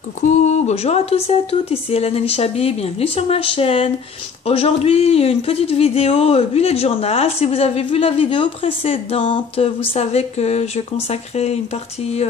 Coucou, bonjour à tous et à toutes, ici Hélène Chabi, bienvenue sur ma chaîne. Aujourd'hui, une petite vidéo bullet journal. Si vous avez vu la vidéo précédente, vous savez que je vais consacrer une partie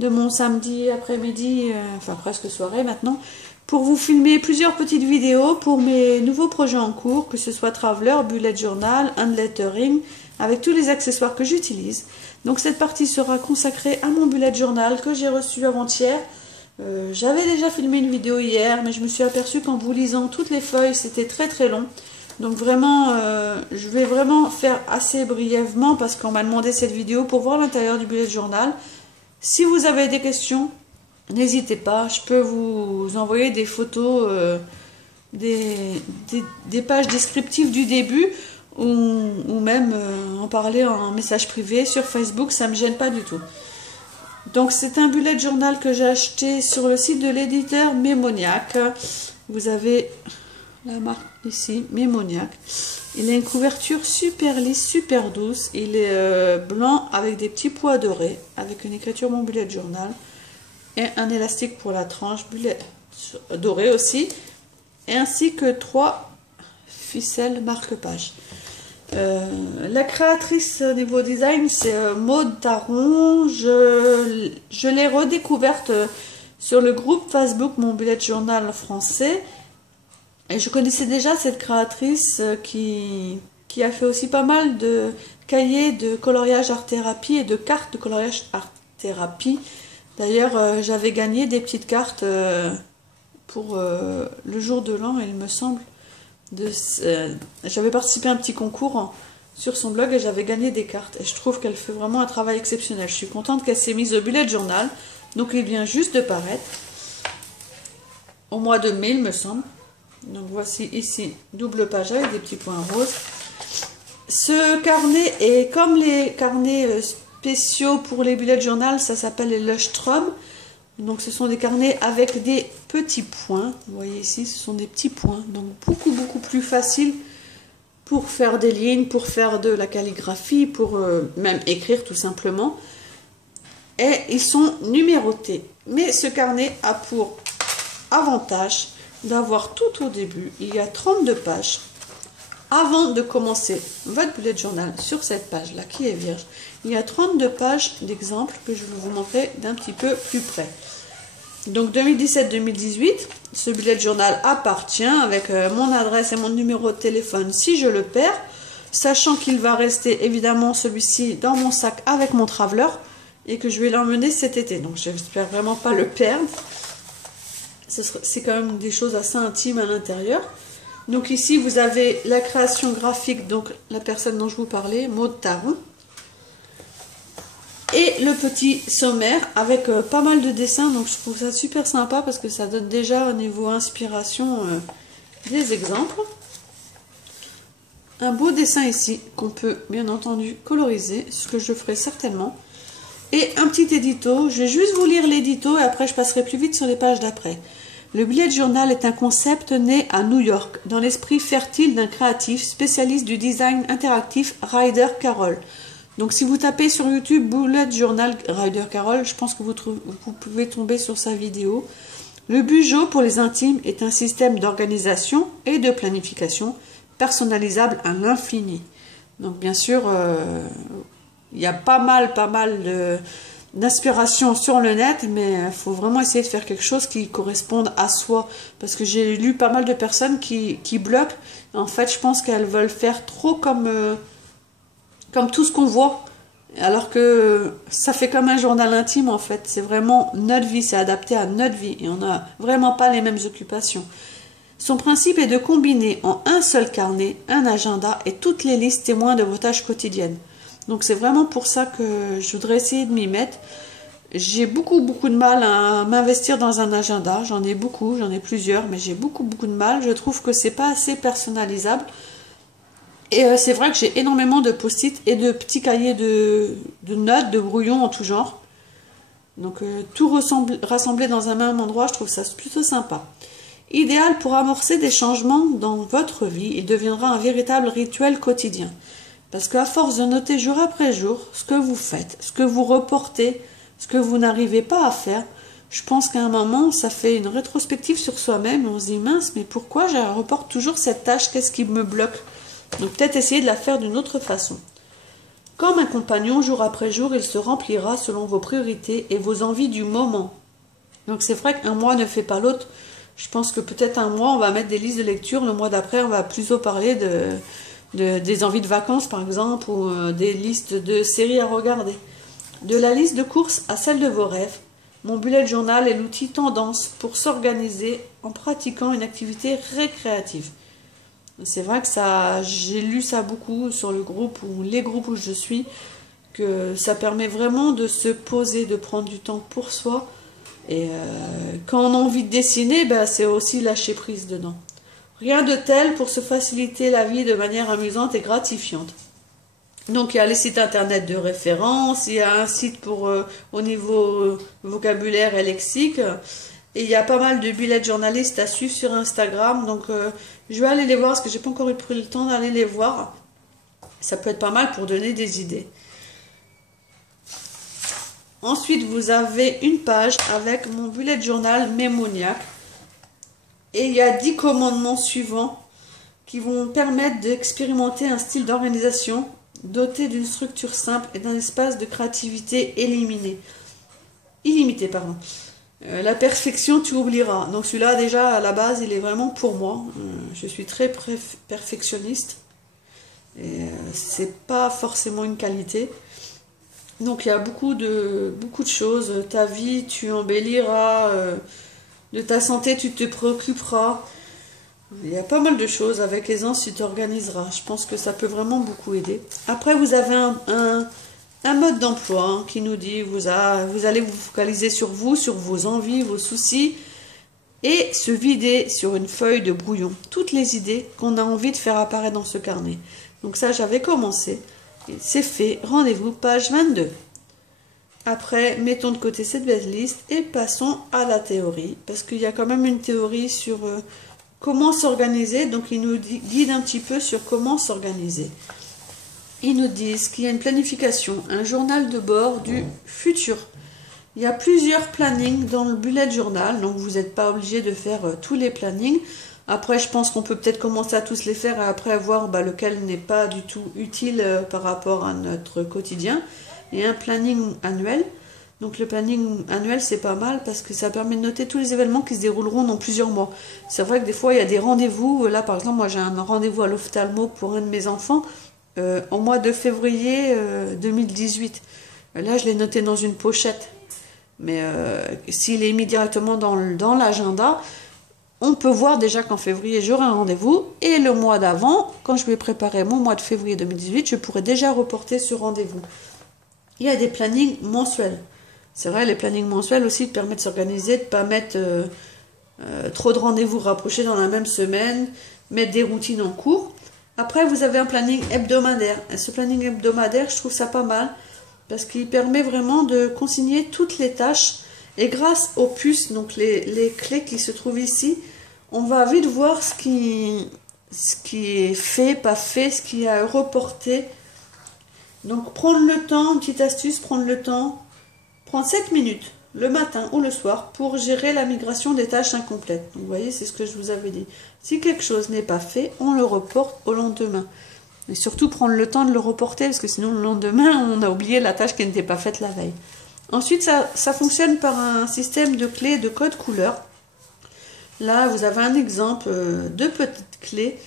de mon samedi après-midi, enfin presque soirée maintenant, pour vous filmer plusieurs petites vidéos pour mes nouveaux projets en cours, que ce soit Traveler, bullet journal, hand lettering, avec tous les accessoires que j'utilise. Donc cette partie sera consacrée à mon bullet journal que j'ai reçu avant-hier. J'avais déjà filmé une vidéo hier, mais je me suis aperçue qu'en vous lisant toutes les feuilles, c'était très long. Donc vraiment, je vais vraiment faire assez brièvement parce qu'on m'a demandé cette vidéo pour voir l'intérieur du bullet journal. Si vous avez des questions, n'hésitez pas, je peux vous envoyer des photos, des pages descriptives du début ou même en parler en message privé sur Facebook, ça ne me gêne pas du tout. Donc c'est un bullet journal que j'ai acheté sur le site de l'éditeur Mémoniac. Vous avez la marque ici, Mémoniac. Il a une couverture super lisse, super douce. Il est blanc avec des petits pois dorés, avec une écriture mon bullet journal. Et un élastique pour la tranche bullet doré aussi. Et ainsi que 3 ficelles marque-page. La créatrice au niveau design, c'est Maud Taron. Je l'ai redécouverte sur le groupe Facebook Mon Bullet Journal français. Et je connaissais déjà cette créatrice qui a fait aussi pas mal de cahiers de coloriage art-thérapie et de cartes de coloriage art-thérapie. D'ailleurs, j'avais gagné des petites cartes pour le jour de l'an, il me semble. J'avais participé à un petit concours sur son blog et j'avais gagné des cartes. Et je trouve qu'elle fait vraiment un travail exceptionnel. Je suis contente qu'elle s'est mise au bullet journal. Donc il vient juste de paraître. Au mois de mai, il me semble. Donc voici ici, double page avec des petits points roses. Ce carnet est comme les carnets spéciaux pour les bullet journal, ça s'appelle les Leuchtturm. Donc ce sont des carnets avec des petits points. Vous voyez ici, ce sont des petits points. Donc beaucoup plus facile pour faire des lignes, pour faire de la calligraphie, pour même écrire tout simplement. Et ils sont numérotés. Mais ce carnet a pour avantage d'avoir tout au début, il y a 32 pages. Avant de commencer votre bullet journal sur cette page-là qui est vierge, il y a 32 pages d'exemples que je vais vous montrer d'un petit peu plus près. Donc 2017-2018, ce bullet journal appartient avec mon adresse et mon numéro de téléphone si je le perds, sachant qu'il va rester évidemment celui-ci dans mon sac avec mon traveler et que je vais l'emmener cet été. Donc j'espère vraiment pas le perdre. C'est quand même des choses assez intimes à l'intérieur. Donc ici vous avez la création graphique, donc la personne dont je vous parlais, Maud Taron. Et le petit sommaire avec pas mal de dessins, donc je trouve ça super sympa parce que ça donne déjà au niveau inspiration des exemples. Un beau dessin ici qu'on peut bien entendu coloriser, ce que je ferai certainement. Et un petit édito, je vais juste vous lire l'édito et après je passerai plus vite sur les pages d'après. Le bullet journal est un concept né à New York, dans l'esprit fertile d'un créatif spécialiste du design interactif Ryder Carroll. Donc si vous tapez sur YouTube bullet journal Ryder Carroll, je pense que vous pouvez tomber sur sa vidéo. Le Bugeot pour les intimes est un système d'organisation et de planification personnalisable à l'infini. Donc bien sûr, il y a pas mal d'inspiration sur le net, mais il faut vraiment essayer de faire quelque chose qui corresponde à soi. Parce que j'ai lu pas mal de personnes qui bloquent. En fait, je pense qu'elles veulent faire trop comme tout ce qu'on voit. Alors que ça fait comme un journal intime en fait. C'est vraiment notre vie, c'est adapté à notre vie. Et on n'a vraiment pas les mêmes occupations. Son principe est de combiner en un seul carnet, un agenda et toutes les listes témoins de vos tâches quotidiennes. Donc c'est vraiment pour ça que je voudrais essayer de m'y mettre. J'ai beaucoup de mal à m'investir dans un agenda. J'en ai beaucoup, j'en ai plusieurs, mais j'ai beaucoup de mal. Je trouve que c'est pas assez personnalisable. Et c'est vrai que j'ai énormément de post-it et de petits cahiers de notes, de brouillons en tout genre. Donc tout rassemblé dans un même endroit, je trouve ça plutôt sympa. Idéal pour amorcer des changements dans votre vie, il deviendra un véritable rituel quotidien. Parce qu'à force de noter jour après jour ce que vous faites, ce que vous reportez, ce que vous n'arrivez pas à faire, je pense qu'à un moment, ça fait une rétrospective sur soi-même et on se dit mince, mais pourquoi je reporte toujours cette tâche? Qu'est-ce qui me bloque? Donc peut-être essayer de la faire d'une autre façon. Comme un compagnon, jour après jour, il se remplira selon vos priorités et vos envies du moment. Donc c'est vrai qu'un mois ne fait pas l'autre. Je pense que peut-être un mois, on va mettre des listes de lecture. Le mois d'après, on va plutôt parler des envies de vacances, par exemple, ou des listes de séries à regarder. De la liste de courses à celle de vos rêves, mon bullet journal est l'outil tendance pour s'organiser en pratiquant une activité récréative. C'est vrai que j'ai lu ça beaucoup sur le groupe ou les groupes où je suis, que ça permet vraiment de se poser, de prendre du temps pour soi. Et quand on a envie de dessiner, ben, c'est aussi lâcher prise dedans. Rien de tel pour se faciliter la vie de manière amusante et gratifiante. Donc il y a les sites internet de référence, il y a un site pour au niveau vocabulaire et lexique, et il y a pas mal de bullet journalistes à suivre sur Instagram, donc je vais aller les voir parce que j'ai pas encore pris le temps d'aller les voir. Ça peut être pas mal pour donner des idées. Ensuite, vous avez une page avec mon bullet journal mémoniaque, et il y a 10 commandements suivants qui vont permettre d'expérimenter un style d'organisation doté d'une structure simple et d'un espace de créativité illimité. La perfection, tu oublieras. Donc celui-là, déjà, à la base, il est vraiment pour moi. Je suis très perfectionniste. Et c'est pas forcément une qualité. Donc il y a beaucoup de choses. Ta vie, tu embelliras. De ta santé, tu te préoccuperas. Il y a pas mal de choses. Avec aisance, tu t'organiseras. Je pense que ça peut vraiment beaucoup aider. Après, vous avez un mode d'emploi hein, qui nous dit vous allez vous focaliser sur vous, sur vos envies, vos soucis et se vider sur une feuille de brouillon toutes les idées qu'on a envie de faire apparaître dans ce carnet. Donc ça, j'avais commencé. C'est fait. Rendez-vous, page 22. Après, mettons de côté cette belle liste et passons à la théorie. Parce qu'il y a quand même une théorie sur comment s'organiser. Donc, ils nous guident un petit peu sur comment s'organiser. Ils nous disent qu'il y a une planification, un journal de bord du futur. Il y a plusieurs plannings dans le bullet journal. Donc, vous n'êtes pas obligé de faire tous les plannings. Après, je pense qu'on peut peut-être commencer à tous les faire et après voir lequel n'est pas du tout utile par rapport à notre quotidien. Et un planning annuel. Donc le planning annuel, c'est pas mal parce que ça permet de noter tous les événements qui se dérouleront dans plusieurs mois. C'est vrai que des fois, il y a des rendez-vous. Là, par exemple, moi, j'ai un rendez-vous à l'ophtalmo pour un de mes enfants au mois de février 2018. Là, je l'ai noté dans une pochette. Mais s'il est mis directement dans l'agenda, on peut voir déjà qu'en février, j'aurai un rendez-vous. Et le mois d'avant, quand je vais préparer mon mois de février 2018, je pourrai déjà reporter ce rendez-vous. Il y a des plannings mensuels. C'est vrai, les plannings mensuels aussi te permettent de s'organiser, de ne pas mettre trop de rendez-vous rapprochés dans la même semaine, mettre des routines en cours. Après, vous avez un planning hebdomadaire. Et ce planning hebdomadaire, je trouve ça pas mal parce qu'il permet vraiment de consigner toutes les tâches. Et grâce aux puces, donc les clés qui se trouvent ici, on va vite voir ce qui est fait, pas fait, ce qui a reporté. Donc, prendre le temps, une petite astuce, prendre 7 minutes le matin ou le soir pour gérer la migration des tâches incomplètes. Donc, vous voyez, c'est ce que je vous avais dit. Si quelque chose n'est pas fait, on le reporte au lendemain. Et surtout, prendre le temps de le reporter parce que sinon, le lendemain, on a oublié la tâche qui n'était pas faite la veille. Ensuite, ça fonctionne par un système de clés de code couleur. Là, vous avez un exemple de petites clés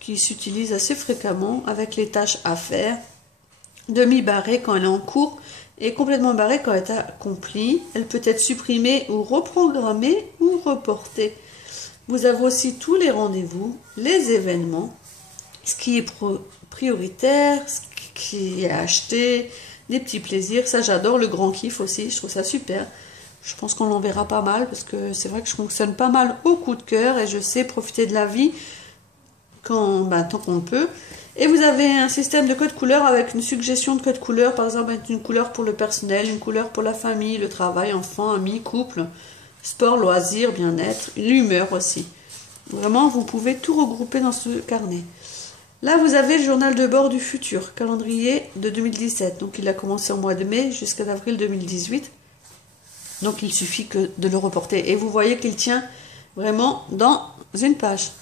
qui s'utilisent assez fréquemment avec les tâches à faire. Demi-barrée quand elle est en cours et complètement barrée quand elle est accomplie. Elle peut être supprimée ou reprogrammée ou reportée. Vous avez aussi tous les rendez-vous, les événements, ce qui est prioritaire, ce qui est acheté, des petits plaisirs. Ça, j'adore le grand kiff aussi, je trouve ça super. Je pense qu'on l'enverra pas mal parce que c'est vrai que je fonctionne pas mal au coup de cœur et je sais profiter de la vie tant qu'on peut. Et vous avez un système de code couleur avec une suggestion de code couleur, par exemple une couleur pour le personnel, une couleur pour la famille, le travail, enfants, amis, couple, sport, loisirs, bien-être, l'humeur aussi. Vraiment, vous pouvez tout regrouper dans ce carnet. Là, vous avez le journal de bord du futur, calendrier de 2017. Donc, il a commencé au mois de mai jusqu'à avril 2018. Donc il suffit que de le reporter. Et vous voyez qu'il tient vraiment dans une page.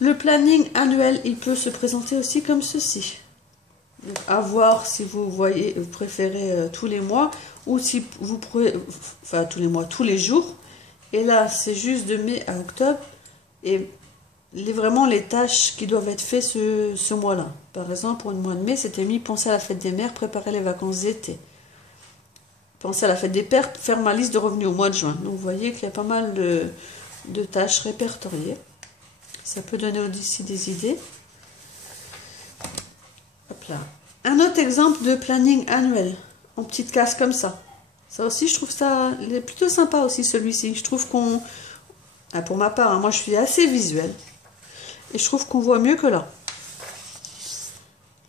Le planning annuel, il peut se présenter aussi comme ceci. Donc, à voir si vous préférez tous les mois ou si vous pouvez, enfin tous les mois, tous les jours. Et là, c'est juste de mai à octobre et vraiment les tâches qui doivent être faites ce mois-là. Par exemple, pour le mois de mai, c'était mis penser à la fête des mères, préparer les vacances d'été. Penser à la fête des pères, faire ma liste de revenus au mois de juin. Donc vous voyez qu'il y a pas mal de tâches répertoriées. Ça peut donner aussi des idées. Hop là. Un autre exemple de planning annuel, en petites cases comme ça. Ça aussi, je trouve ça il est plutôt sympa aussi celui-ci. Je trouve qu'on, pour ma part, hein, moi je suis assez visuelle. Et je trouve qu'on voit mieux que là.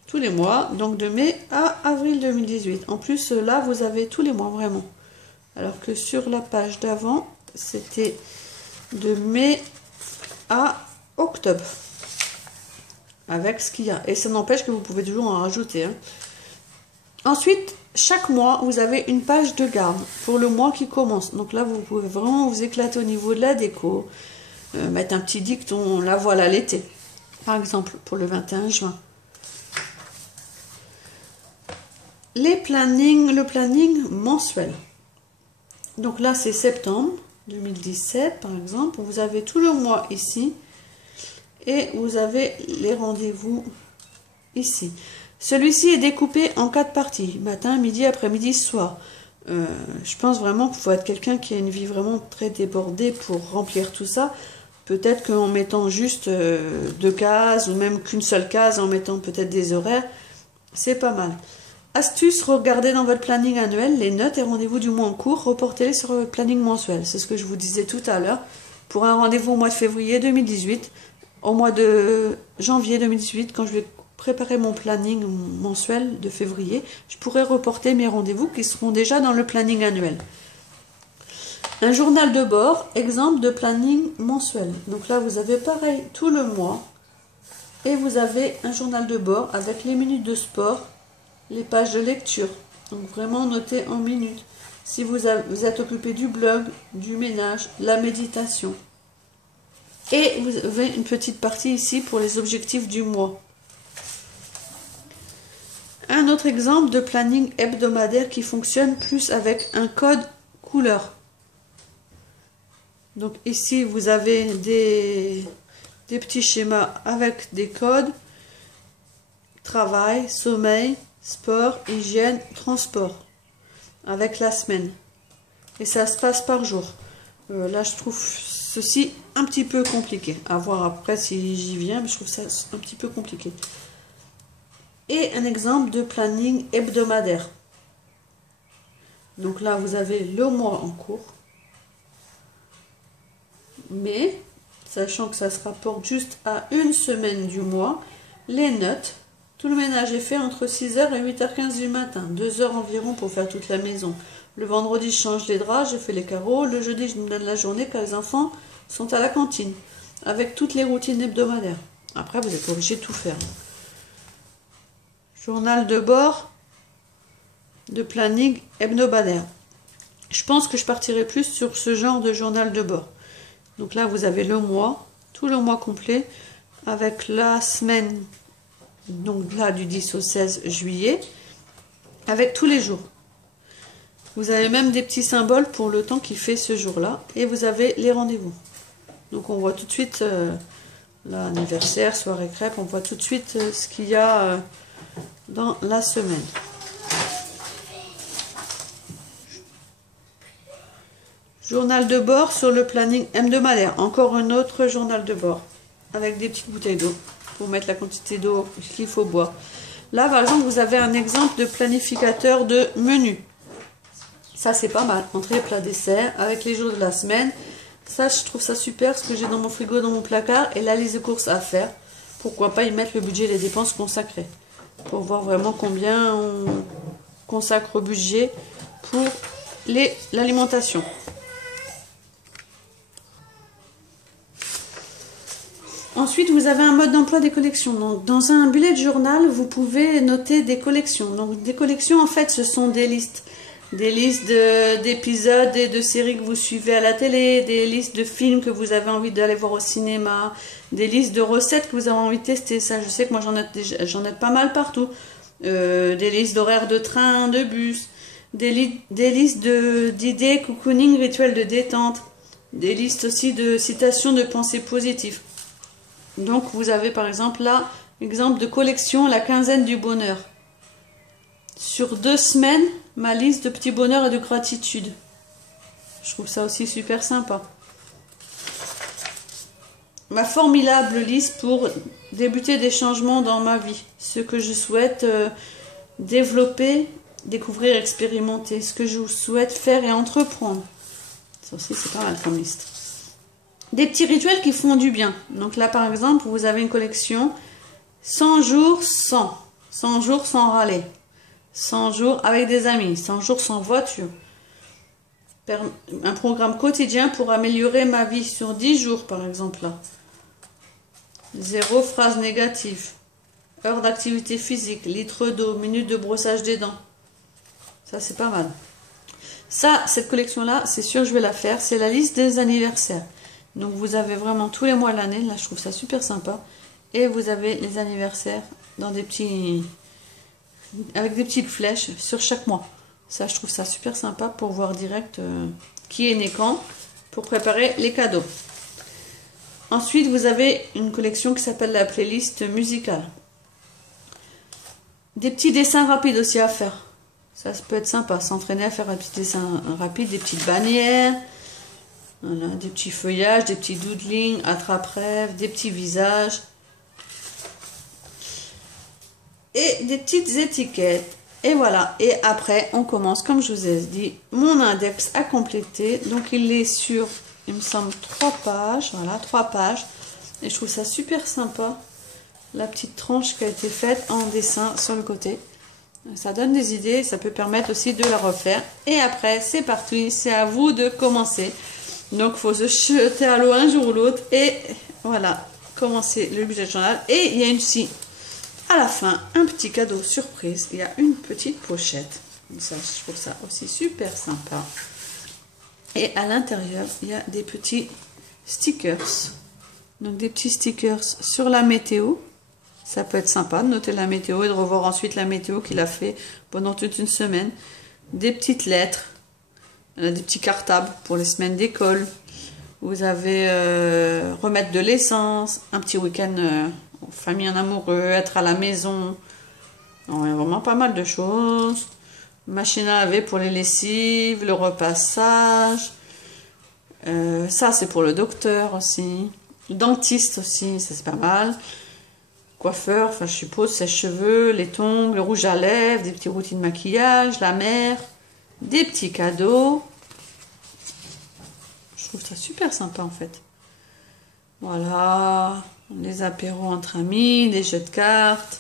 Tous les mois, donc de mai à avril 2018. En plus, là, vous avez tous les mois, vraiment. Alors que sur la page d'avant, c'était de mai à octobre. Avec ce qu'il y a. Et ça n'empêche que vous pouvez toujours en rajouter. Hein. Ensuite, chaque mois, vous avez une page de garde pour le mois qui commence. Donc là, vous pouvez vraiment vous éclater au niveau de la déco. Mettre un petit dicton, là voilà l'été. Par exemple, pour le 21 juin. Le planning mensuel. Donc là, c'est septembre 2017, par exemple. Vous avez tout le mois ici. Et vous avez les rendez-vous ici. Celui-ci est découpé en 4 parties. Matin, midi, après-midi, soir. Je pense vraiment qu'il faut être quelqu'un qui a une vie vraiment très débordée pour remplir tout ça. Peut-être qu'en mettant juste 2 cases ou même qu'une seule case, en mettant peut-être des horaires, c'est pas mal. Astuce, regardez dans votre planning annuel les notes et rendez-vous du mois en cours, reportez-les sur votre planning mensuel. C'est ce que je vous disais tout à l'heure. Pour un rendez-vous au mois de février 2018, au mois de janvier 2018, quand je vais préparer mon planning mensuel de février, je pourrai reporter mes rendez-vous qui seront déjà dans le planning annuel. Un journal de bord, exemple de planning mensuel. Donc là, vous avez pareil tout le mois et vous avez un journal de bord avec les minutes de sport, les pages de lecture. Donc vraiment noté en minutes. Si vous êtes occupé du blog, du ménage, la méditation. Et vous avez une petite partie ici pour les objectifs du mois. Un autre exemple de planning hebdomadaire qui fonctionne plus avec un code couleur. Donc ici, vous avez des petits schémas avec des codes. Travail, sommeil, sport, hygiène, transport. Avec la semaine. Et ça se passe par jour. Là, je trouve ceci un petit peu compliqué. À voir après si j'y viens, mais je trouve ça un petit peu compliqué. Et un exemple de planning hebdomadaire. Donc là, vous avez le mois en cours. Mais, sachant que ça se rapporte juste à une semaine du mois, les notes, tout le ménage est fait entre 6h et 8h15 du matin. 2 heures environ pour faire toute la maison. Le vendredi, je change les draps, je fais les carreaux. Le jeudi, je me donne la journée quand les enfants sont à la cantine. Avec toutes les routines hebdomadaires. Après, vous n'êtes pas obligé de tout faire. Journal de bord de planning hebdomadaire. Je pense que je partirai plus sur ce genre de journal de bord. Donc là, vous avez le mois, tout le mois complet, avec la semaine, donc là, du 10 au 16 juillet, avec tous les jours. Vous avez même des petits symboles pour le temps qui fait ce jour-là, et vous avez les rendez-vous. Donc on voit tout de suite l'anniversaire, soirée crêpe, on voit tout de suite ce qu'il y a dans la semaine. Journal de bord sur le planning hebdomadaire. Encore un autre journal de bord avec des petites bouteilles d'eau pour mettre la quantité d'eau qu'il faut boire. Là, par exemple, vous avez un exemple de planificateur de menu. Ça, c'est pas mal. Entrée, plat, dessert avec les jours de la semaine. Ça, je trouve ça super ce que j'ai dans mon frigo, dans mon placard. Et la liste de courses à faire. Pourquoi pas y mettre le budget et les dépenses consacrées. Pour voir vraiment combien on consacre au budget pour l'alimentation. Ensuite, vous avez un mode d'emploi des collections. Donc, dans un bullet journal, vous pouvez noter des collections. Donc, des collections, en fait, ce sont des listes des listes d'épisodes et de séries que vous suivez à la télé, des listes de films que vous avez envie d'aller voir au cinéma, des listes de recettes que vous avez envie de tester. Ça, je sais que moi j'en ai pas mal partout. Des listes d'horaires de train, de bus, des listes d'idées, cocooning, rituels de détente, des listes aussi de citations de pensées positives. Donc vous avez par exemple là, exemple de collection, la quinzaine du bonheur. Sur 2 semaines, ma liste de petits bonheurs et de gratitude. Je trouve ça aussi super sympa. Ma formidable liste pour débuter des changements dans ma vie. Ce que je souhaite développer, découvrir, expérimenter. Ce que je souhaite faire et entreprendre. Ça aussi, c'est pas mal comme liste. Des petits rituels qui font du bien. Donc là, par exemple, vous avez une collection 100 jours sans. 100 jours sans râler. 100 jours avec des amis, 100 jours sans voiture. Un programme quotidien pour améliorer ma vie sur 10 jours, par exemple. Là. 0 phrase négative. Heure d'activité physique, litre d'eau, minute de brossage des dents. Ça, c'est pas mal. Ça, cette collection-là, c'est sûr, je vais la faire. C'est la liste des anniversaires. Donc, vous avez vraiment tous les mois de l'année. Là, je trouve ça super sympa. Et vous avez les anniversaires dans des petits... avec des petites flèches sur chaque mois. Ça, je trouve ça super sympa pour voir direct qui est né quand, pour préparer les cadeaux. Ensuite, vous avez une collection qui s'appelle la playlist musicale. Des petits dessins rapides aussi à faire. Ça peut être sympa, s'entraîner à faire un petit dessin rapide, des petites bannières, voilà, des petits feuillages, des petits doodling, attrape-rêve, des petits visages. Et des petites étiquettes. Et voilà. Et après, on commence, comme je vous ai dit, mon index à compléter. Donc, il est sur, il me semble, 3 pages. Voilà, 3 pages. Et je trouve ça super sympa. La petite tranche qui a été faite en dessin sur le côté. Ça donne des idées. Ça peut permettre aussi de la refaire. Et après, c'est parti. C'est à vous de commencer. Donc, il faut se jeter à l'eau un jour ou l'autre. Et voilà, commencer le budget journal. Et il y a à la fin, un petit cadeau surprise. Il y a une petite pochette. Ça, je trouve ça aussi super sympa. Et à l'intérieur, il y a des petits stickers. Donc des petits stickers sur la météo. Ça peut être sympa de noter la météo et de revoir ensuite la météo qu'il a fait pendant toute une semaine. Des petites lettres. Des petits cartables pour les semaines d'école. Vous avez remettre de l'essence. Un petit week-end... famille en amoureux, être à la maison. Non, il y a vraiment pas mal de choses. Machine à laver pour les lessives, le repassage. Ça, c'est pour le docteur aussi. Dentiste aussi, ça c'est pas mal. Coiffeur, enfin je suppose, sèche-cheveux, les tongs, le rouge à lèvres, des petits routines de maquillage, la mère, des petits cadeaux. Je trouve ça super sympa en fait. Voilà, les apéros entre amis, des jeux de cartes.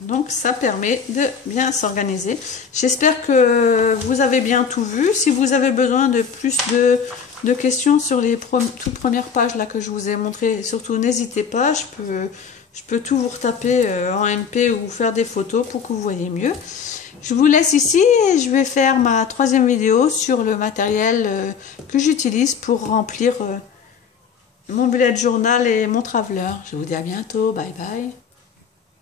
Donc ça permet de bien s'organiser. J'espère que vous avez bien tout vu. Si vous avez besoin de plus de questions sur les toutes premières pages là que je vous ai montré, surtout n'hésitez pas. Je peux tout vous retaper en MP ou faire des photos pour que vous voyez mieux. Je vous laisse ici et je vais faire ma 3e vidéo sur le matériel que j'utilise pour remplir mon bullet journal et mon traveler. Je vous dis à bientôt. Bye bye.